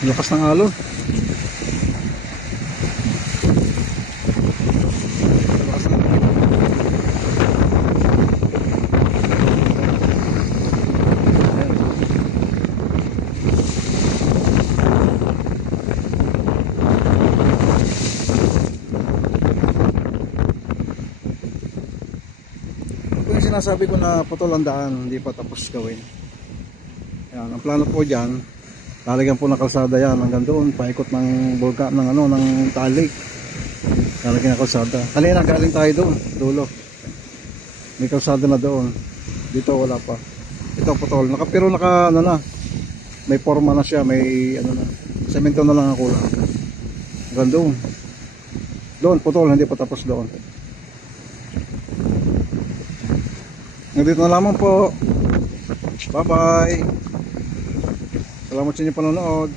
Lakas ng alon. Lakas ng alon. Yung sinasabi ko na putol ang daan, hindi pa tapos gawin. Yan, ang plano po dyan, lalagyan po ng kalsada yan hanggang doon, paikot ng bulkan ng ano, ng talik. Lalagyan ng kalsada. Kanina galing tayo doon, dulo. May kalsada na doon. Dito wala pa. Ito putol. Pero naka ano na. May forma na siya, may ano na. Semento na lang ang kulang. Hanggang doon. Doon putol, hindi pa tapos doon. Nandito na lamang po. Bye bye. Salamat sa inyong panonood.